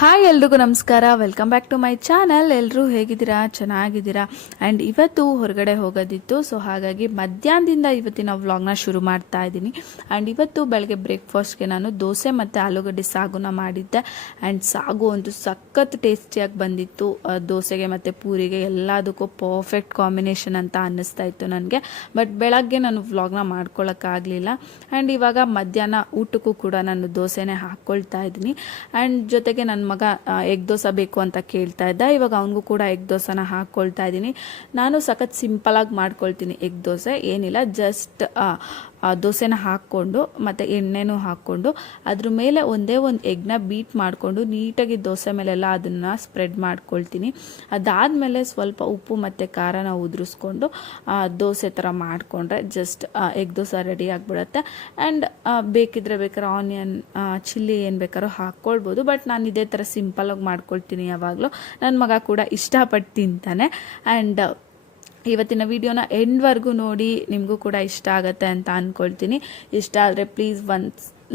Hi ಎಲ್ರಿಗೂ ನಮಸ್ಕಾರ. Welcome back to my channel. ಎಲ್ಲರೂ ಹೇಗಿದ್ದೀರಾ? ಚೆನ್ನಾಗಿದ್ದೀರಾ? ಆ್ಯಂಡ್ ಇವತ್ತು ಹೊರಗಡೆ ಹೋಗೋದಿತ್ತು, ಸೊ ಹಾಗಾಗಿ ಮಧ್ಯಾಹ್ನದಿಂದ ಇವತ್ತಿನ ವ್ಲಾಗ್ನ ಶುರು ಮಾಡ್ತಾ ಇದ್ದೀನಿ. ಆ್ಯಂಡ್ ಇವತ್ತು ಬೆಳಗ್ಗೆ ಬ್ರೇಕ್ಫಾಸ್ಟ್ಗೆ ನಾನು ದೋಸೆ ಮತ್ತು ಆಲೂಗಡ್ಡೆ ಸಾಗುನ ಮಾಡಿದ್ದೆ. ಆ್ಯಂಡ್ ಸಾಗು ಅಂತೂ ಸಖತ್ ಟೇಸ್ಟಿಯಾಗಿ ಬಂದಿತ್ತು. ದೋಸೆಗೆ ಮತ್ತು ಪೂರಿಗೆ ಎಲ್ಲದಕ್ಕೂ ಪರ್ಫೆಕ್ಟ್ ಕಾಂಬಿನೇಷನ್ ಅಂತ ಅನ್ನಿಸ್ತಾ ಇತ್ತು ನನಗೆ. ಬಟ್ ಬೆಳಗ್ಗೆ ನಾನು ವ್ಲಾಗ್ನ ಮಾಡ್ಕೊಳ್ಳೋಕ್ಕಾಗಲಿಲ್ಲ. ಆ್ಯಂಡ್ ಇವಾಗ ಮಧ್ಯಾಹ್ನ ಊಟಕ್ಕೂ ಕೂಡ ನಾನು ದೋಸೆನೇ ಹಾಕ್ಕೊಳ್ತಾ ಇದ್ದೀನಿ. ಆ್ಯಂಡ್ ಜೊತೆಗೆ ನನ್ನ ಮಗ ಎಗ್ ದೋಸೆ ಬೇಕು ಅಂತ ಕೇಳ್ತಾ ಇದ್ದ. ಇವಾಗ ಅವನಿಗೂ ಕೂಡ ಎಗ್ ದೋಸೆನ ಹಾಕ್ಕೊಳ್ತಾ ಇದ್ದೀನಿ. ನಾನು ಸಖತ್ ಸಿಂಪಲಾಗಿ ಮಾಡ್ಕೊಳ್ತೀನಿ ಎಗ್ ದೋಸೆ. ಏನಿಲ್ಲ, ಜಸ್ಟ್ ದೋಸೆನ ಹಾಕ್ಕೊಂಡು ಮತ್ತು ಎಣ್ಣೆನೂ ಹಾಕ್ಕೊಂಡು ಅದ್ರ ಮೇಲೆ ಒಂದೇ ಒಂದು ಎಗ್ನ ಬೀಟ್ ಮಾಡಿಕೊಂಡು ನೀಟಾಗಿ ದೋಸೆ ಮೇಲೆಲ್ಲ ಅದನ್ನು ಸ್ಪ್ರೆಡ್ ಮಾಡ್ಕೊಳ್ತೀನಿ. ಅದಾದಮೇಲೆ ಸ್ವಲ್ಪ ಉಪ್ಪು ಮತ್ತು ಖಾರನ ಉದುರಿಸ್ಕೊಂಡು ದೋಸೆ ಥರ ಮಾಡಿಕೊಂಡ್ರೆ ಜಸ್ಟ್ ಎಗ್ ದೋಸೆ ರೆಡಿ ಆಗಿಬಿಡುತ್ತೆ. ಆ್ಯಂಡ್ ಬೇಕಾದ್ರೆ ಆನಿಯನ್ ಚಿಲ್ಲಿ ಏನು ಬೇಕಾದ್ರೂ ಹಾಕ್ಕೊಳ್ಬೋದು. ಬಟ್ ನಾನು ಇದೇ ಥರ ಸಿಂಪಲಾಗಿ ಮಾಡ್ಕೊಳ್ತೀನಿ ಯಾವಾಗಲೂ. ನನ್ನ ಮಗ ಕೂಡ ಇಷ್ಟಪಟ್ಟು ತಿಂತಾನೆ. ಆ್ಯಂಡ್ ಇವತ್ತಿನ ವಿಡಿಯೋನ ಎಂಡ್ವರೆಗೂ ನೋಡಿ, ನಿಮಗೂ ಕೂಡ ಇಷ್ಟ ಆಗುತ್ತೆ ಅಂತ ಅಂದ್ಕೊಳ್ತೀನಿ. ಇಷ್ಟ ಆದರೆ ಪ್ಲೀಸ್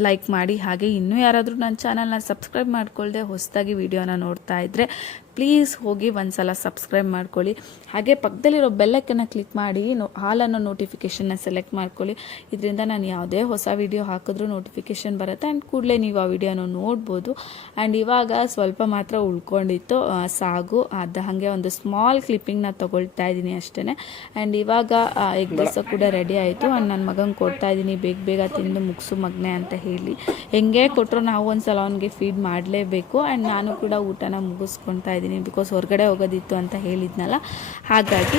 ಲೈಕ್ ಮಾಡಿ. ಹಾಗೆ ಇನ್ನೂ ಯಾರಾದರೂ ನನ್ನ ಚಾನಲ್ನ ಸಬ್ಸ್ಕ್ರೈಬ್ ಮಾಡ್ಕೊಳ್ದೆ ಹೊಸದಾಗಿ ವಿಡಿಯೋನ ನೋಡ್ತಾ ಇದ್ದರೆ ಪ್ಲೀಸ್ ಹೋಗಿ ಒಂದ್ಸಲ ಸಬ್ಸ್ಕ್ರೈಬ್ ಮಾಡ್ಕೊಳ್ಳಿ. ಹಾಗೆ ಪಕ್ಕದಲ್ಲಿರೋ ಬೆಲ್ಲಕ್ಕನ್ನು ಕ್ಲಿಕ್ ಮಾಡಿ ಹಾಲನ್ನು ನೋಟಿಫಿಕೇಷನ್ನ ಸೆಲೆಕ್ಟ್ ಮಾಡ್ಕೊಳ್ಳಿ. ಇದರಿಂದ ನಾನು ಯಾವುದೇ ಹೊಸ ವಿಡಿಯೋ ಹಾಕಿದ್ರೂ ನೋಟಿಫಿಕೇಷನ್ ಬರುತ್ತೆ. ಆ್ಯಂಡ್ ಕೂಡಲೇ ನೀವು ಆ ವಿಡಿಯೋನ ನೋಡ್ಬೋದು. ಆ್ಯಂಡ್ ಇವಾಗ ಸ್ವಲ್ಪ ಮಾತ್ರ ಉಳ್ಕೊಂಡಿತ್ತು ಸಾಗು, ಅದು ಹಾಗೆ ಒಂದು ಸ್ಮಾಲ್ ಕ್ಲಿಪ್ಪಿಂಗ್ನ ತೊಗೊಳ್ತಾ ಇದ್ದೀನಿ ಅಷ್ಟೇ. ಆ್ಯಂಡ್ ಇವಾಗ ಎಗ್ ದೋಸೆ ಕೂಡ ರೆಡಿ ಆಯಿತು. ಆ್ಯಂಡ್ ನನ್ನ ಮಗಂಗೆ ಕೊಡ್ತಾ ಇದ್ದೀನಿ, ಬೇಗ ತಿಂದು ಮುಗಿಸು ಮಗನೆ ಅಂತ ಹೇಳಿ. ಹೆಂಗೆ ಕೊಟ್ಟರು ನಾವು ಒಂದ್ಸಲ ಅವನಿಗೆ ಫೀಡ್ ಮಾಡಲೇಬೇಕು. ಆ್ಯಂಡ್ ನಾನು ಕೂಡ ಊಟನ ಮುಗಿಸ್ಕೊಳ್ತಾ ಇದ್ದೀನಿ, ಬಿಕಾಸ್ ಹೊರಗಡೆ ಹೋಗೋದಿತ್ತು ಅಂತ ಹೇಳಿದ್ನಲ್ಲ, ಹಾಗಾಗಿ.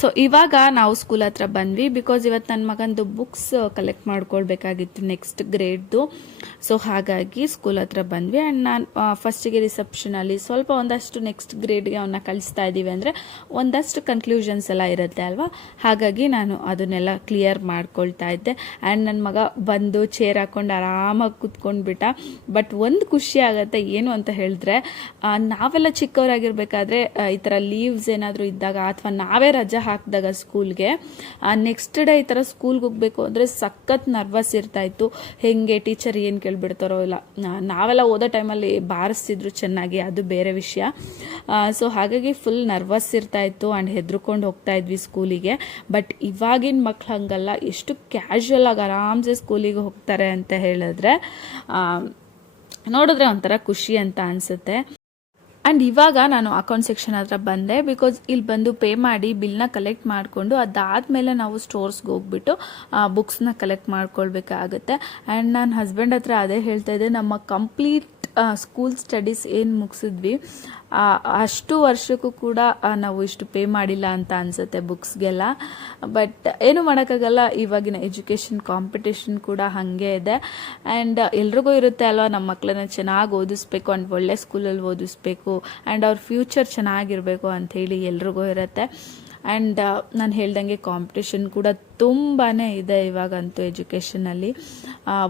ಸೊ ಇವಾಗ ನಾವು ಸ್ಕೂಲ್ ಹತ್ರ ಬಂದ್ವಿ, ಬಿಕಾಸ್ ಇವತ್ತು ನನ್ನ ಮಗಂದು ಬುಕ್ಸ್ ಕಲೆಕ್ಟ್ ಮಾಡ್ಕೊಳ್ಬೇಕಾಗಿತ್ತು ನೆಕ್ಸ್ಟ್ ಗ್ರೇಡ್ದು. ಸೊ ಹಾಗಾಗಿ ಸ್ಕೂಲ್ ಹತ್ರ ಬಂದ್ವಿ. ಆ್ಯಂಡ್ ನಾನು ಫಸ್ಟಿಗೆ ರಿಸೆಪ್ಷನಲ್ಲಿ ಸ್ವಲ್ಪ ಒಂದಷ್ಟು ನೆಕ್ಸ್ಟ್ ಗ್ರೇಡ್ಗೆ ಅವನ್ನ ಕಳಿಸ್ತಾ ಇದ್ದೀವಿ ಅಂದರೆ ಒಂದಷ್ಟು ಕನ್ಕ್ಲೂಷನ್ಸ್ ಎಲ್ಲ ಇರುತ್ತೆ ಅಲ್ವಾ, ಹಾಗಾಗಿ ನಾನು ಅದನ್ನೆಲ್ಲ ಕ್ಲಿಯರ್ ಮಾಡ್ಕೊಳ್ತಾ ಇದ್ದೆ. ಆ್ಯಂಡ್ ನನ್ನ ಮಗ ಬಂದು ಚೇರ್ ಹಾಕ್ಕೊಂಡು ಆರಾಮಾಗಿ ಕೂತ್ಕೊಂಡ್ಬಿಟ್ಟ. ಬಟ್ ಒಂದು ಖುಷಿ ಆಗುತ್ತೆ, ಏನು ಅಂತ ಹೇಳಿದ್ರೆ, ನಾವೆಲ್ಲ ಚಿಕ್ಕವರಾಗಿರ್ಬೇಕಾದ್ರೆ ಈ ಥರ ಲೀವ್ಸ್ ಏನಾದರೂ ಇದ್ದಾಗ ಅಥವಾ ನಾವೇ ರಜಾ ಹಾಕಿದಾಗ ಸ್ಕೂಲ್ಗೆ ನೆಕ್ಸ್ಟ್ ಡೇ ಈ ಥರ ಸ್ಕೂಲ್ಗೆ ಹೋಗಬೇಕು ಅಂದರೆ ಸಖತ್ ನರ್ವಸ್ ಇರ್ತಾಯಿತ್ತು. ಹೆಂಗೆ ಟೀಚರ್ ಏನು ಕೇಳಿಬಿಡ್ತಾರೋ ಇಲ್ಲ. ನಾವೆಲ್ಲ ಓದೋ ಟೈಮಲ್ಲಿ ಬಾರಿಸ್ತಿದ್ರು ಚೆನ್ನಾಗಿ, ಅದು ಬೇರೆ ವಿಷಯ. ಸೊ ಹಾಗಾಗಿ ಫುಲ್ ನರ್ವಸ್ ಇರ್ತಾಯಿತ್ತು ಆ್ಯಂಡ್ ಹೆದ್ರುಕೊಂಡು ಹೋಗ್ತಾ ಇದ್ವಿ ಸ್ಕೂಲಿಗೆ. ಬಟ್ ಇವಾಗಿನ ಮಕ್ಳು ಹಂಗಲ್ಲ, ಎಷ್ಟು ಕ್ಯಾಶುವಲ್ ಆಗಿ ಆರಾಮ್ಸೆ ಸ್ಕೂಲಿಗೆ ಹೋಗ್ತಾರೆ ಅಂತ ಹೇಳಿದ್ರೆ ನೋಡಿದ್ರೆ ಒಂಥರ ಖುಷಿ ಅಂತ ಅನಿಸುತ್ತೆ. ಆ್ಯಂಡ್ ಇವಾಗ ನಾನು ಅಕೌಂಟ್ ಸೆಕ್ಷನ್ ಹತ್ರ ಬಂದೆ, ಬಿಕಾಸ್ ಇಲ್ಲಿ ಬಂದು ಪೇ ಮಾಡಿ ಬಿಲ್ನ ಕಲೆಕ್ಟ್ ಮಾಡಿಕೊಂಡು ಅದಾದಮೇಲೆ ನಾವು ಸ್ಟೋರ್ಸ್ಗೆ ಹೋಗ್ಬಿಟ್ಟು ಬುಕ್ಸ್ನ ಕಲೆಕ್ಟ್ ಮಾಡ್ಕೊಳ್ಬೇಕಾಗುತ್ತೆ. ಆ್ಯಂಡ್ ನಾನು ಹಸ್ಬೆಂಡ್ ಹತ್ರ ಅದೇ ಹೇಳ್ತಾ ಇದ್ದೆ, ನಮ್ಮ ಕಂಪ್ಲೀಟ್ ಸ್ಕೂಲ್ ಸ್ಟಡೀಸ್ ಏನು ಮುಗಿಸಿದ್ವಿ ಅಷ್ಟು ವರ್ಷಕ್ಕೂ ಕೂಡ ನಾವು ಇಷ್ಟು ಪೇ ಮಾಡಿಲ್ಲ ಅಂತ ಅನಿಸುತ್ತೆ ಬುಕ್ಸ್ಗೆಲ್ಲ. ಬಟ್ ಏನು ಮಾಡೋಕ್ಕಾಗಲ್ಲ, ಇವಾಗಿನ ಎಜುಕೇಷನ್ ಕಾಂಪಿಟೇಷನ್ ಕೂಡ ಹಾಗೆ ಇದೆ. ಆ್ಯಂಡ್ ಎಲ್ರಿಗೂ ಇರುತ್ತೆ ಅಲ್ವಾ, ನಮ್ಮ ಮಕ್ಕಳನ್ನ ಚೆನ್ನಾಗಿ ಓದಿಸ್ಬೇಕು ಆ್ಯಂಡ್ ಒಳ್ಳೆ ಸ್ಕೂಲಲ್ಲಿ ಓದಿಸ್ಬೇಕು ಆ್ಯಂಡ್ ಅವ್ರ ಫ್ಯೂಚರ್ ಚೆನ್ನಾಗಿರಬೇಕು ಅಂಥೇಳಿ ಎಲ್ರಿಗೂ ಇರುತ್ತೆ. ಆ್ಯಂಡ್ ನಾನು ಹೇಳ್ದಂಗೆ ಕಾಂಪಿಟೇಷನ್ ಕೂಡ ತುಂಬಾ ಇದೆ ಇವಾಗಂತೂ ಎಜುಕೇಷನಲ್ಲಿ,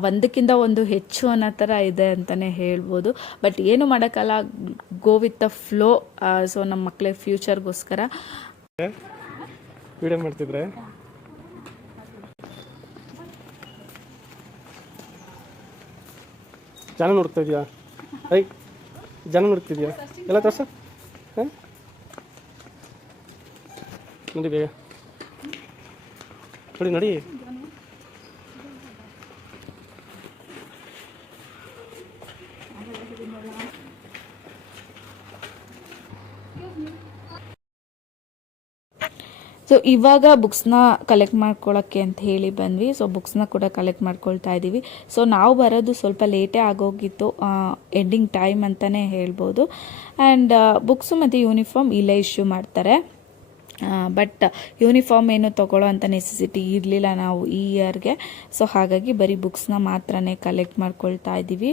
ಒಂದಕ್ಕಿಂತ ಒಂದು ಹೆಚ್ಚು ಅನ್ನೋ ಥರ ಇದೆ ಅಂತಲೇ ಹೇಳ್ಬೋದು. ಬಟ್ ಏನು ಮಾಡೋಕ್ಕಲ್ಲ, go with the flow. So ನಮ್ಮ ಮಕ್ಕಳ ಫ್ಯೂಚರ್ಗೋಸ್ಕರ ವಿಡಿಯೋ ಮಾಡ್ತಿದ್ರೆ ಜನ ನೋಡ್ತಾ ಇದೆಯಾ? ಜನ ನೋಡ್ತಿದ್ಯಾ? ಎಲ್ಲ ತೋರ್ಸ ನೋಡಿ, ಬೇಗ ನೋಡಿ ನೋಡಿ. ಸೊ ಇವಾಗ ಬುಕ್ಸ್ನ ಕಲೆಕ್ಟ್ ಮಾಡ್ಕೊಳ್ಳೋಕ್ಕೆ ಅಂತ ಹೇಳಿ ಬಂದ್ವಿ. ಸೊ ಬುಕ್ಸ್ನ ಕೂಡ ಕಲೆಕ್ಟ್ ಮಾಡ್ಕೊಳ್ತಾ ಇದ್ದೀವಿ. ಸೊ ನಾವು ಬರೋದು ಸ್ವಲ್ಪ ಲೇಟೇ ಆಗೋಗಿತ್ತು, ಎಂಡಿಂಗ್ ಟೈಮ್ ಅಂತಲೇ ಹೇಳ್ಬೋದು. ಆ್ಯಂಡ್ ಬುಕ್ಸು ಮತ್ತು ಯೂನಿಫಾರ್ಮ್ ಇಲ್ಲೇ ಇಶ್ಯೂ ಮಾಡ್ತಾರೆ. ಬಟ್ ಯೂನಿಫಾರ್ಮ್ ಏನು ತೊಗೊಳ್ಳೋ ಅಂಥ ನೆಸೆಸಿಟಿ ಇರಲಿಲ್ಲ ನಾವು ಈ ಇಯರ್ಗೆ. ಸೊ ಹಾಗಾಗಿ ಬರೀ ಬುಕ್ಸ್ನ ಮಾತ್ರನೇ ಕಲೆಕ್ಟ್ ಮಾಡ್ಕೊಳ್ತಾ ಇದ್ದೀವಿ.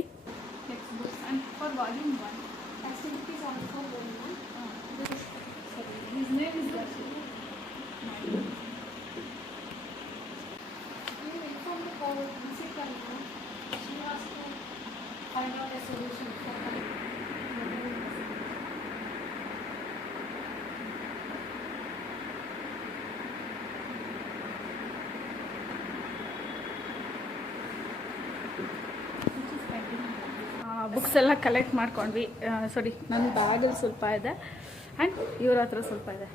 ಬುಕ್ಸ್ ಎಲ್ಲ ಕಲೆಕ್ಟ್ ಮಾಡ್ಕೊಂಡ್ವಿ. ಸಾರಿ, ನನ್ನ ಬ್ಯಾಗಲ್ಲಿ ಸ್ವಲ್ಪ ಇದೆ ಆ್ಯಂಡ್ ಇವ್ರ ಹತ್ರ ಸ್ವಲ್ಪ ಇದೆ.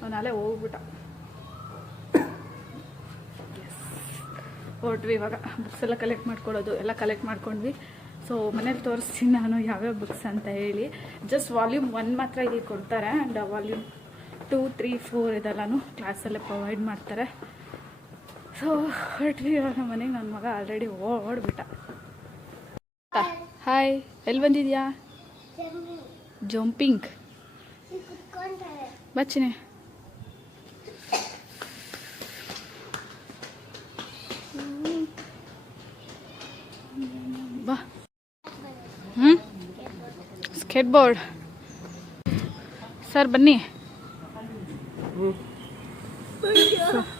ಅವನಾಲೆ ಹೋಗ್ಬಿಟ್ಟ. ಹೊರಟ್ವಿ ಇವಾಗ ಬುಕ್ಸ್ ಎಲ್ಲ ಕಲೆಕ್ಟ್ ಮಾಡ್ಕೊಳ್ಳೋದು ಎಲ್ಲ ಕಲೆಕ್ಟ್ ಮಾಡ್ಕೊಂಡ್ವಿ. ಸೊ ಮನೇಲಿ ತೋರಿಸ್ತೀನಿ ನಾನು ಯಾವ್ಯಾವ ಬುಕ್ಸ್ ಅಂತ ಹೇಳಿ. ಜಸ್ಟ್ ವಾಲ್ಯೂಮ್ 1 ಮಾತ್ರ ಇಲ್ಲಿ ಕೊಡ್ತಾರೆ ಆ್ಯಂಡ್ ವಾಲ್ಯೂಮ್ 2, 3, 4 ಇದೆಲ್ಲನೂ ಕ್ಲಾಸಲ್ಲೇ ಪ್ರೊವೈಡ್ ಮಾಡ್ತಾರೆ. ಸೊ ಹೊರಟ್ವಿ ಇವಾಗ ಮನೆಗೆ. ನನ್ನ ಮಗ ಆಲ್ರೆಡಿ ಓಡ್ಬಿಟ್ಟ. ಹಾಯ್, ಎಲ್ಲಿ ಬಂದಿದ್ಯಾ? ಜಂಪಿಂಗ್ ಬಚ್ಚಿನಿ. ಬಾ. ಸ್ಕೇಟ್ ಬೋರ್ಡ್ ಸರ್ ಬನ್ನಿ.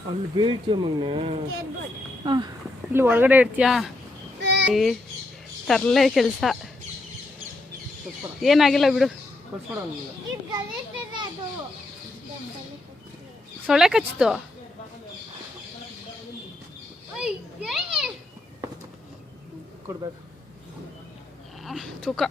ಅಲ್ಲಿ ಬೀಳ್ತೀಯ ಮಗನೇ. ಇಲ್ಲಿ ಒಳಗಡೆ ಇರ್ತೀಯಾ? ತರಲೆ ಕೆಲಸ ಏನಾಗಿಲ್ಲ ಬಿಡು. ಸೊಳ್ಳೆ ಕಚ್ಚಿತು. ಕೊಡ್ಬೇಕು ತೂಕ.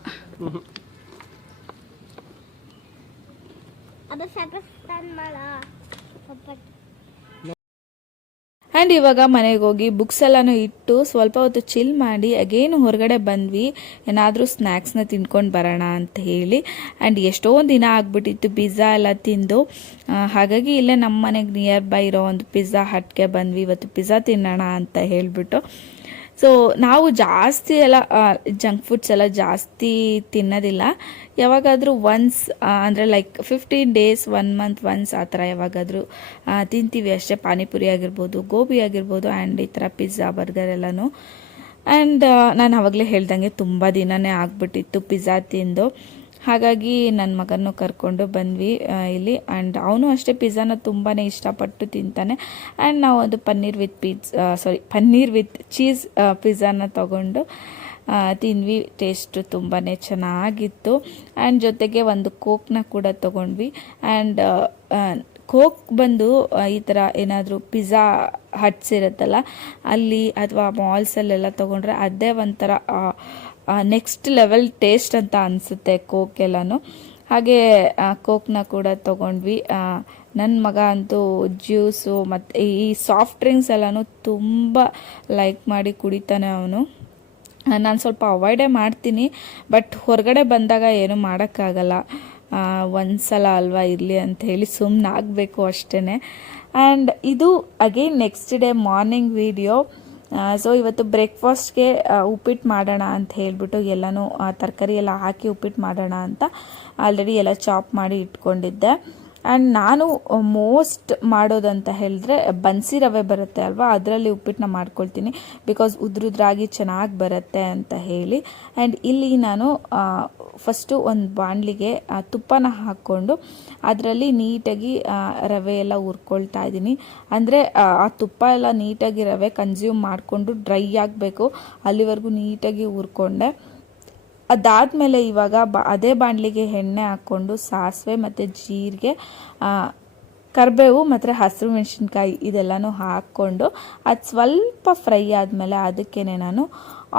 ಆ್ಯಂಡ್ ಇವಾಗ ಮನೆಗೆ ಹೋಗಿ ಬುಕ್ಸ್ ಎಲ್ಲನೂ ಇಟ್ಟು ಸ್ವಲ್ಪ ಹೊತ್ತು ಚಿಲ್ ಮಾಡಿ ಅಗೇನು ಹೊರಗಡೆ ಬಂದ್ವಿ. ಏನಾದರೂ ಸ್ನ್ಯಾಕ್ಸ್ನ ತಿನ್ಕೊಂಡು ಬರೋಣ ಅಂತ ಹೇಳಿ. ಆ್ಯಂಡ್ ಎಷ್ಟೊಂದು ದಿನ ಆಗ್ಬಿಟ್ಟಿತ್ತು ಪಿಜ್ಜಾ ಎಲ್ಲ ತಿಂದು. ಹಾಗಾಗಿ ಇಲ್ಲೇ ನಮ್ಮ ಮನೆಗೆ ನಿಯರ್ ಬೈ ಇರೋ ಒಂದು ಪಿಜ್ಜಾ ಹಟ್ಗೆ ಬಂದ್ವಿ. ಇವತ್ತು ಪಿಜ್ಜಾ ತಿನ್ನೋಣ ಅಂತ ಹೇಳಿಬಿಟ್ಟು. ಸೊ ನಾವು ಜಾಸ್ತಿ ಎಲ್ಲ ಜಂಕ್ ಫುಡ್ಸ್ ಎಲ್ಲ ಜಾಸ್ತಿ ತಿನ್ನೋದಿಲ್ಲ. ಯಾವಾಗಾದರೂ ಒನ್ಸ್ ಅಂದರೆ ಲೈಕ್ 15 days 1 month ಒನ್ಸ್ ಆ ಥರ ಯಾವಾಗಾದರೂ ತಿಂತೀವಿ ಅಷ್ಟೇ. ಪಾನಿಪುರಿ ಆಗಿರ್ಬೋದು, ಗೋಬಿ ಆಗಿರ್ಬೋದು ಆ್ಯಂಡ್ ಈ ಥರ ಪಿಜ್ಜಾ ಬರ್ಗರ್ ಎಲ್ಲನೂ. ಆ್ಯಂಡ್ ನಾನು ಆವಾಗಲೇ ಹೇಳ್ದಂಗೆ ತುಂಬ ದಿನವೇ ಆಗ್ಬಿಟ್ಟಿತ್ತು ಪಿಜ್ಜಾ ತಿಂದು. ಹಾಗಾಗಿ ನನ್ನ ಮಗನೂ ಕರ್ಕೊಂಡು ಬಂದ್ವಿ ಇಲ್ಲಿ. ಆ್ಯಂಡ್ ಅವನು ಅಷ್ಟೇ ಪಿಜ್ಜಾನ ತುಂಬಾ ಇಷ್ಟಪಟ್ಟು ತಿಂತಾನೆ. ಆ್ಯಂಡ್ ನಾವು ಒಂದು ಪನ್ನೀರ್ ವಿತ್ ಚೀಸ್ ಪಿಜ್ಜಾನ ತೊಗೊಂಡು ತಿಂದ್ವಿ. ಟೇಸ್ಟ್ ತುಂಬಾ ಚೆನ್ನಾಗಿತ್ತು. ಆ್ಯಂಡ್ ಜೊತೆಗೆ ಒಂದು ಕೋಕ್ನ ಕೂಡ ತೊಗೊಂಡ್ವಿ. ಆ್ಯಂಡ್ ಕೋಕ್ ಬಂದು ಈ ಥರ ಏನಾದರೂ ಪಿಜ್ಜಾ ಹಟ್ಸ್ ಇರುತ್ತಲ್ಲ ಅಲ್ಲಿ ಅಥವಾ ಮಾಲ್ಸಲ್ಲೆಲ್ಲ ತೊಗೊಂಡ್ರೆ ಅದೇ ಒಂಥರ ನೆಕ್ಸ್ಟ್ ಲೆವೆಲ್ ಟೇಸ್ಟ್ ಅಂತ ಅನಿಸುತ್ತೆ ಕೋಕ್ ಎಲ್ಲನೂ. ಹಾಗೆ ಕೋಕ್ನ ಕೂಡ ತೊಗೊಂಡ್ವಿ. ನನ್ನ ಮಗ ಅಂತೂ ಜ್ಯೂಸು ಮತ್ತು ಈ ಸಾಫ್ಟ್ ಡ್ರಿಂಕ್ಸ್ ಎಲ್ಲನೂ ತುಂಬ ಲೈಕ್ ಮಾಡಿ ಕುಡಿತಾನೆ ಅವನು. ನಾನು ಸ್ವಲ್ಪ ಅವಾಯ್ಡೇ ಮಾಡ್ತೀನಿ, ಬಟ್ ಹೊರಗಡೆ ಬಂದಾಗ ಏನೂ ಮಾಡೋಕ್ಕಾಗಲ್ಲ. ಒಂದ್ಸಲ ಅಲ್ವಾ ಇರಲಿ ಅಂತ ಹೇಳಿ ಸುಮ್ಮನೆ ಆಗಬೇಕು ಅಷ್ಟೇ. ಆ್ಯಂಡ್ ಇದು again next day morning video. So ಇವತ್ತು ಬ್ರೇಕ್ಫಾಸ್ಟ್ಗೆ ಉಪ್ಪಿಟ್ಟು ಮಾಡೋಣ ಅಂತ ಹೇಳಿಬಿಟ್ಟು ಎಲ್ಲನೂ ತರಕಾರಿ ಎಲ್ಲ ಹಾಕಿ ಉಪ್ಪಿಟ್ಟು ಮಾಡೋಣ ಅಂತ ಆಲ್ರೆಡಿ ಎಲ್ಲ ಚಾಪ್ ಮಾಡಿ ಇಟ್ಕೊಂಡಿದ್ದೆ. ಆ್ಯಂಡ್ ನಾನು ಮೋಸ್ಟ್ ಮಾಡೋದಂತ ಹೇಳಿದ್ರೆ ಬನ್ಸಿ ರವೆ ಬರುತ್ತೆ ಅಲ್ವಾ, ಅದರಲ್ಲಿ ಉಪ್ಪಿಟ್ಟನ್ನ ಮಾಡ್ಕೊಳ್ತೀನಿ. ಬಿಕಾಸ್ ಉದ್ರುದ್ರಾಗಿ ಚೆನ್ನಾಗಿ ಬರುತ್ತೆ ಅಂತ ಹೇಳಿ. ಆ್ಯಂಡ್ ಇಲ್ಲಿ ನಾನು ಫಸ್ಟು ಒಂದು ಬಾಣಲಿಗೆ ತುಪ್ಪನ ಹಾಕ್ಕೊಂಡು ಅದರಲ್ಲಿ ನೀಟಾಗಿ ರವೆ ಎಲ್ಲ ಹುರ್ಕೊಳ್ತಾ ಇದ್ದೀನಿ. ಅಂದರೆ ಆ ತುಪ್ಪ ಎಲ್ಲ ನೀಟಾಗಿ ರವೆ ಕನ್ಸ್ಯೂಮ್ ಮಾಡಿಕೊಂಡು ಡ್ರೈ ಆಗಬೇಕು, ಅಲ್ಲಿವರೆಗೂ ನೀಟಾಗಿ ಹುರ್ಕೊಂಡೆ. ಅದಾದಮೇಲೆ ಇವಾಗ ಅದೇ ಬಾಣಲಿಗೆ ಎಣ್ಣೆ ಹಾಕ್ಕೊಂಡು ಸಾಸಿವೆ ಮತ್ತು ಜೀರಿಗೆ, ಕರಿಬೇವು ಮತ್ತು ಹಸಿರು ಮೆಣಸಿನ್ಕಾಯಿ ಇದೆಲ್ಲನೂ ಹಾಕ್ಕೊಂಡು ಅದು ಸ್ವಲ್ಪ ಫ್ರೈ ಆದಮೇಲೆ ಅದಕ್ಕೇ ನಾನು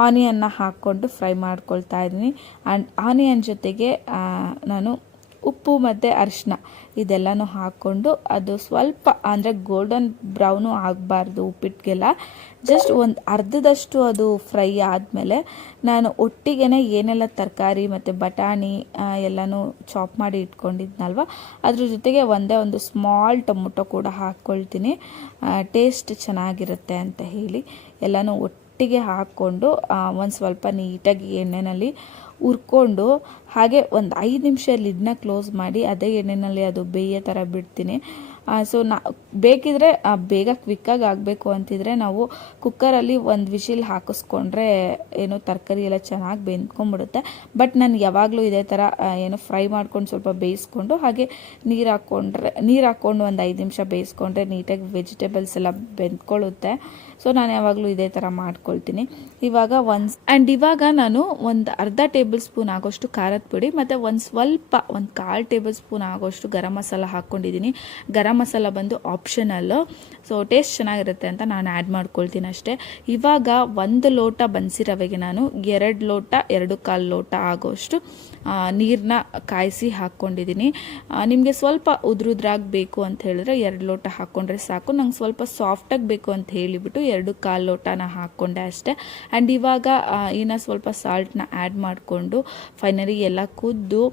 ಆನಿಯನ್ನ ಹಾಕ್ಕೊಂಡು ಫ್ರೈ ಮಾಡ್ಕೊಳ್ತಾ ಇದ್ದೀನಿ. ಆ್ಯಂಡ್ ಆನಿಯನ್ ಜೊತೆಗೆ ನಾನು ಉಪ್ಪು ಮತ್ತು ಅರಿಶಿನ ಇದೆಲ್ಲನೂ ಹಾಕ್ಕೊಂಡು ಅದು ಸ್ವಲ್ಪ ಅಂದರೆ ಗೋಲ್ಡನ್ ಬ್ರೌನು ಆಗಬಾರ್ದು ಉಪ್ಪಿಟ್ಟಿಗೆಲ್ಲ, ಜಸ್ಟ್ ಒಂದು ಅರ್ಧದಷ್ಟು ಅದು ಫ್ರೈ ಆದಮೇಲೆ ನಾನು ಒಟ್ಟಿಗೆ ಏನೆಲ್ಲ ತರಕಾರಿ ಮತ್ತು ಬಟಾಣಿ ಎಲ್ಲನೂ ಚಾಪ್ ಮಾಡಿ ಇಟ್ಕೊಂಡಿದ್ನಲ್ವ ಅದ್ರ ಜೊತೆಗೆ ಒಂದೇ ಒಂದು ಸ್ಮಾಲ್ ಟೊಮೊಟೊ ಕೂಡ ಹಾಕ್ಕೊಳ್ತೀನಿ, ಟೇಸ್ಟ್ ಚೆನ್ನಾಗಿರುತ್ತೆ ಅಂತ ಹೇಳಿ. ಎಲ್ಲನೂ ಒಟ್ಟಿಗೆ ಹಾಕ್ಕೊಂಡು ಒಂದು ಸ್ವಲ್ಪ ನೀಟಾಗಿ ಎಣ್ಣೆಯಲ್ಲಿ ಹುರ್ಕೊಂಡು ಹಾಗೆ ಒಂದು 5 ನಿಮಿಷ ಲಿಡ್ನ ಕ್ಲೋಸ್ ಮಾಡಿ ಅದೇ ಎಣ್ಣೆಯಲ್ಲಿ ಅದು ಬೇಯೋ ಥರ ಬಿಡ್ತೀನಿ. ಸೊ ಬೇಕಿದ್ರೆ ಬೇಗ ಕ್ವಿಕ್ಕಾಗಿ ಆಗಬೇಕು ಅಂತಿದ್ರೆ ನಾವು ಕುಕ್ಕರಲ್ಲಿ ಒಂದು ವಿಶಿಲ್ ಹಾಕಿಸ್ಕೊಂಡ್ರೆ ಏನು ತರಕಾರಿ ಎಲ್ಲ ಚೆನ್ನಾಗಿ ಬೆಂದ್ಕೊಂಡ್ಬಿಡುತ್ತೆ. ಬಟ್ ನಾನು ಯಾವಾಗಲೂ ಇದೇ ಥರ ಏನು ಫ್ರೈ ಮಾಡ್ಕೊಂಡು ಸ್ವಲ್ಪ ಬೇಯಿಸ್ಕೊಂಡು ಹಾಗೆ ನೀರು ಹಾಕ್ಕೊಂಡು ಒಂದು 5 ನಿಮಿಷ ಬೇಯಿಸ್ಕೊಂಡ್ರೆ ನೀಟಾಗಿ ವೆಜಿಟೇಬಲ್ಸ್ ಎಲ್ಲ ಬೆಂದ್ಕೊಳ್ಳುತ್ತೆ. ಸೊ ನಾನು ಯಾವಾಗಲೂ ಇದೇ ಥರ ಮಾಡ್ಕೊಳ್ತೀನಿ. ಇವಾಗ ನಾನು ಒಂದು ಅರ್ಧ ಟೇಬಲ್ ಸ್ಪೂನ್ ಆಗೋಷ್ಟು ಖಾರದ ಪುಡಿ ಮತ್ತು ಒಂದು 1/4 ಟೇಬಲ್ ಸ್ಪೂನ್ ಆಗೋಷ್ಟು ಗರಂ ಮಸಾಲ ಹಾಕ್ಕೊಂಡಿದ್ದೀನಿ. ಗರಂ ಗರಂ ಮಸಾಲ ಬಂದು ಆಪ್ಷನಲ್ಲು. ಸೊ ಟೇಸ್ಟ್ ಚೆನ್ನಾಗಿರುತ್ತೆ ಅಂತ ನಾನು ಆ್ಯಡ್ ಮಾಡ್ಕೊಳ್ತೀನಿ ಅಷ್ಟೇ. ಇವಾಗ 1 ಲೋಟ ಬನ್ಸಿ ರವೆಗೆ ನಾನು 2 ಲೋಟ 2.25 ಲೋಟ ಆಗೋಷ್ಟು ನೀರನ್ನ ಕಾಯಿಸಿ ಹಾಕ್ಕೊಂಡಿದ್ದೀನಿ. ನಿಮಗೆ ಸ್ವಲ್ಪ ಉದ್ರುದ್ರಾಗಿ ಬೇಕು ಅಂತ ಹೇಳಿದ್ರೆ 2 ಲೋಟ ಹಾಕ್ಕೊಂಡ್ರೆ ಸಾಕು. ನಂಗೆ ಸ್ವಲ್ಪ ಸಾಫ್ಟಾಗಿ ಬೇಕು ಅಂತ ಹೇಳಿಬಿಟ್ಟು 2.25 ಲೋಟನ ಹಾಕ್ಕೊಂಡೆ ಅಷ್ಟೇ. ಆ್ಯಂಡ್ ಇವಾಗ ಇನ್ನು ಸ್ವಲ್ಪ ಸಾಲ್ಟ್ನ ಆ್ಯಡ್ ಮಾಡಿಕೊಂಡು ಫೈನಲಿ ಎಲ್ಲ ಕುದ್ದು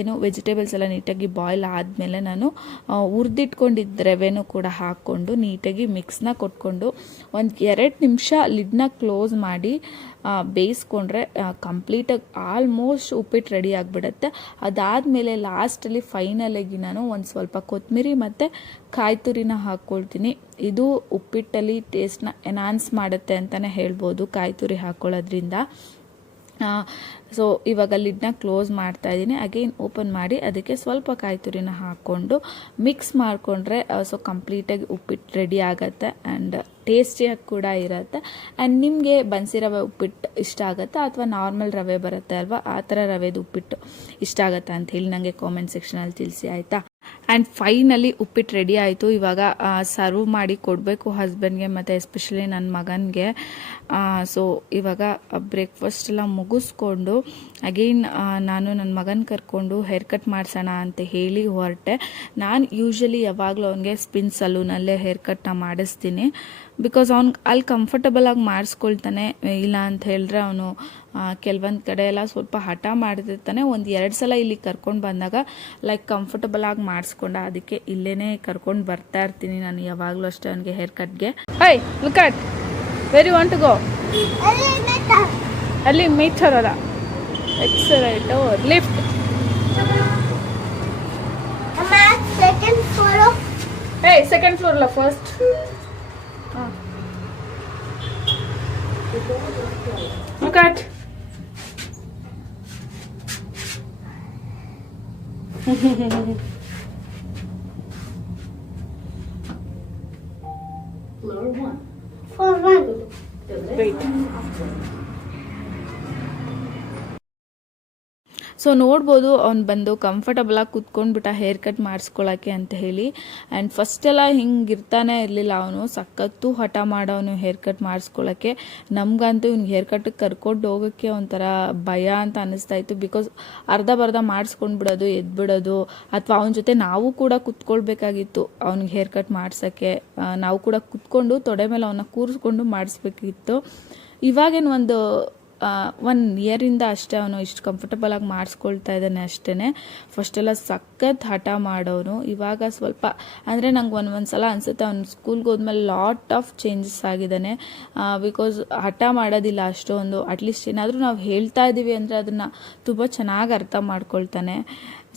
ಏನು ವೆಜಿಟೇಬಲ್ಸ್ ಎಲ್ಲ ನೀಟಾಗಿ ಬಾಯ್ಲ್ ಆದಮೇಲೆ ನಾನು ಹುರಿದಿಟ್ಕೊಂಡಿದ್ದ ರವೆನೂ ಕೂಡ ಹಾಕ್ಕೊಂಡು ನೀಟಾಗಿ ಮಿಕ್ಸ್ನ ಕೊಟ್ಕೊಂಡು ಒಂದು 2 ನಿಮಿಷ ಲಿಡ್ನ ಕ್ಲೋಸ್ ಮಾಡಿ ಬೇಯಿಸ್ಕೊಂಡ್ರೆ ಕಂಪ್ಲೀಟಾಗಿ ಆಲ್ಮೋಸ್ಟ್ ಉಪ್ಪಿಟ್ಟು ರೆಡಿ ಆಗಿಬಿಡುತ್ತೆ. ಅದಾದಮೇಲೆ ಲಾಸ್ಟಲ್ಲಿ ಫೈನಲಾಗಿ ನಾನು ಒಂದು ಸ್ವಲ್ಪ ಕೊತ್ತಂಬರಿ ಮತ್ತು ಕಾಯಿ ತುರಿನ ಹಾಕ್ಕೊಳ್ತೀನಿ. ಇದು ಉಪ್ಪಿಟ್ಟಲ್ಲಿ ಟೇಸ್ಟ್ನ ಎನ್ಹಾನ್ಸ್ ಮಾಡುತ್ತೆ ಅಂತಲೇ ಹೇಳ್ಬೋದು ಕಾಯಿ ತುರಿ ಹಾಕ್ಕೊಳ್ಳೋದ್ರಿಂದ. ಸೊ ಇವಾಗ ಲಿಡ್ನ ಕ್ಲೋಸ್ ಮಾಡ್ತಾ ಇದ್ದೀನಿ. ಅಗೇನ್ ಓಪನ್ ಮಾಡಿ ಅದಕ್ಕೆ ಸ್ವಲ್ಪ ಕಾಯಿ ತುರಿನ ಹಾಕ್ಕೊಂಡು ಮಿಕ್ಸ್ ಮಾಡಿಕೊಂಡ್ರೆ ಸೊ ಕಂಪ್ಲೀಟಾಗಿ ಉಪ್ಪಿಟ್ಟು ರೆಡಿ ಆಗುತ್ತೆ ಆ್ಯಂಡ್ ಟೇಸ್ಟಿಯಾಗಿ ಕೂಡ ಇರುತ್ತೆ. ಆ್ಯಂಡ್ ನಿಮಗೆ ಬನ್ಸಿ ರವೆ ಉಪ್ಪಿಟ್ಟು ಇಷ್ಟ ಆಗುತ್ತಾ ಅಥವಾ ನಾರ್ಮಲ್ ರವೆ ಬರುತ್ತೆ ಅಲ್ವಾ ಆ ಥರ ರವೆದು ಉಪ್ಪಿಟ್ಟು ಇಷ್ಟ ಆಗುತ್ತಾ ಅಂತ ಹೇಳಿ ನನಗೆ ಕಾಮೆಂಟ್ ಸೆಕ್ಷನಲ್ಲಿ ತಿಳಿಸಿ ಆಯಿತಾ. ಆ್ಯಂಡ್ ಫೈನಲಿ ಉಪ್ಪಿಟ್ಟು ರೆಡಿ ಆಯಿತು. ಇವಾಗ ಸರ್ವ್ ಮಾಡಿ ಕೊಡಬೇಕು ಹಸ್ಬೆಂಡ್ಗೆ ಮತ್ತು ಎಸ್ಪೆಷಲಿ ನನ್ನ ಮಗನಿಗೆ. ಸೊ ಇವಾಗ ಬ್ರೇಕ್ಫಾಸ್ಟ್ ಎಲ್ಲ ಮುಗಿಸ್ಕೊಂಡು ಅಗೇನ್ ನಾನು ನನ್ನ ಮಗನ ಕರ್ಕೊಂಡು ಹೇರ್ ಕಟ್ ಮಾಡಿಸೋಣ ಅಂತ ಹೇಳಿ ಹೊರಟೆ. ನಾನು ಯೂಶ್ವಲಿ ಯಾವಾಗಲೂ ಅವನಿಗೆ ಸ್ಪಿನ್ ಸಲೂನಲ್ಲೇ ಹೇರ್ ಕಟ್ನ ಮಾಡಿಸ್ತೀನಿ. ಬಿಕಾಸ್ ಅವ್ನಿಗೆ ಅಲ್ಲಿ ಕಂಫರ್ಟಬಲಾಗಿ ಮಾಡಿಸ್ಕೊಳ್ತಾನೆ. ಇಲ್ಲ ಅಂತ ಹೇಳಿದ್ರೆ ಅವನು ಕೆಲವೊಂದು ಕಡೆ ಎಲ್ಲ ಸ್ವಲ್ಪ ಹಠ ಮಾಡ್ತಿರ್ತಾನೆ. 1-2 ಸಲ ಇಲ್ಲಿ ಕರ್ಕೊಂಡು ಬಂದಾಗ ಲೈಕ್ ಕಂಫರ್ಟಬಲಾಗಿ ಮಾಡಿಸ್ಕೊಂಡ. ಅದಕ್ಕೆ ಇಲ್ಲೇ ಕರ್ಕೊಂಡು ಬರ್ತಾ ಇರ್ತೀನಿ ನಾನು ಯಾವಾಗಲೂ ಅಷ್ಟೇ ಅವನಿಗೆ ಹೇರ್ ಕಟ್ಗೆ. Hi look at where you want to go? ಅಲ್ಲಿ ಮೀಟರ್ ಅಲ್ಲ ಎಕ್ಸಲೈಟ್ ಲಿಫ್ಟ್. ಹೇ ಸೆಕೆಂಡ್ ಫ್ಲೋರ್ ಅಲ್ಲ first. Look at. Floor 1. Floor 1. Wait. So ನೋಡ್ಬೋದು ಅವ್ನು ಬಂದು ಕಂಫರ್ಟಬಲಾಗಿ ಕೂತ್ಕೊಂಡ್ಬಿಟ್ಟ ಹೇರ್ ಕಟ್ ಮಾಡಿಸ್ಕೊಳ್ಳೋಕ್ಕೆ ಅಂತ ಹೇಳಿ. ಆ್ಯಂಡ್ ಫಸ್ಟೆಲ್ಲ ಹಿಂಗಿರ್ತಾನೆ ಇರಲಿಲ್ಲ ಅವನು, ಸಖತ್ತು ಹಠ ಮಾಡೋನು ಹೇರ್ ಕಟ್ ಮಾಡಿಸ್ಕೊಳ್ಳೋಕ್ಕೆ. ನಮಗಂತೂ ಇವ್ನಿಗೆ ಹೇರ್ ಕಟ್ಟಿಗೆ ಕರ್ಕೊಂಡು ಹೋಗೋಕ್ಕೆ ಒಂಥರ ಭಯ ಅಂತ ಅನ್ನಿಸ್ತಾ ಇತ್ತು. ಬಿಕಾಸ್ ಅರ್ಧ ಮಾಡಿಸ್ಕೊಂಡು ಬಿಡೋದು ಎದ್ಬಿಡೋದು, ಅಥವಾ ಅವನ ಜೊತೆ ನಾವು ಕೂಡ ಕುತ್ಕೊಳ್ಬೇಕಾಗಿತ್ತು ಅವ್ನಿಗೆ ಹೇರ್ ಕಟ್ ಮಾಡ್ಸೋಕ್ಕೆ. ನಾವು ಕೂಡ ಕುತ್ಕೊಂಡು ತೊಡೆ ಮೇಲೆ ಅವನ್ನ ಕೂರಿಸ್ಕೊಂಡು ಮಾಡಿಸ್ಬೇಕಿತ್ತು. ಇವಾಗೇನು ಒಂದು 1 ಇಯರಿಂದ ಅಷ್ಟೇ ಅವನು ಇಷ್ಟು ಕಂಫರ್ಟಬಲಾಗಿ ಮಾಡಿಸ್ಕೊಳ್ತಾ ಇದ್ದಾನೆ ಅಷ್ಟೇ. ಫಸ್ಟೆಲ್ಲ ಸಖತ್ ಹಠ ಮಾಡೋನು. ಇವಾಗ ಸ್ವಲ್ಪ ಅಂದರೆ ನಂಗೆ ಒಂದು ಸಲ ಅನಿಸುತ್ತೆ ಅವ್ನು ಸ್ಕೂಲ್ಗೆ ಹೋದ್ಮೇಲೆ ಲಾಟ್ ಆಫ್ ಚೇಂಜಸ್ ಆಗಿದ್ದಾನೆ. ಬಿಕಾಸ್ ಹಠ ಮಾಡೋದಿಲ್ಲ ಅಷ್ಟೊಂದು. ಅಟ್ಲೀಸ್ಟ್ ಏನಾದರೂ ನಾವು ಹೇಳ್ತಾ ಇದ್ದೀವಿ ಅಂದರೆ ಅದನ್ನು ತುಂಬ ಚೆನ್ನಾಗಿ ಅರ್ಥ ಮಾಡ್ಕೊಳ್ತಾನೆ.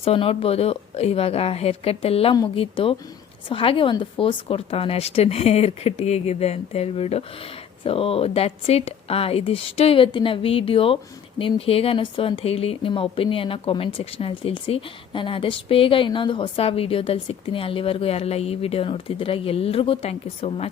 ಸೊ ನೋಡ್ಬೋದು ಇವಾಗ ಹೇರ್ ಕಟ್ ಎಲ್ಲ ಮುಗೀತು. ಸೊ ಹಾಗೆ ಒಂದು ಫೋಸ್ ಕೊಡ್ತಾವನೆ ಅಷ್ಟೇ ಹೇರ್ ಕಟ್ ಹೇಗಿದೆ ಅಂತ ಹೇಳ್ಬಿಟ್ಟು. So that's it. ಇದಿಷ್ಟು ಇವತ್ತಿನ ವಿಡಿಯೋ. ನಿಮ್ಗೆ ಹೇಗೆ ಅನ್ನಿಸ್ತು ಅಂತ ಹೇಳಿ ನಿಮ್ಮ ಒಪಿನಿಯನ್ನ ಕಾಮೆಂಟ್ ಸೆಕ್ಷನಲ್ಲಿ ತಿಳಿಸಿ. ನಾನು ಆದಷ್ಟು ಬೇಗ ಇನ್ನೊಂದು ಹೊಸ ವಿಡಿಯೋದಲ್ಲಿ ಸಿಗ್ತೀನಿ. ಅಲ್ಲಿವರೆಗೂ ಯಾರೆಲ್ಲ ಈ ವಿಡಿಯೋ ನೋಡ್ತಿದ್ದೀರಾ ಎಲ್ರಿಗೂ ಥ್ಯಾಂಕ್ ಯು ಸೋ ಮಚ್.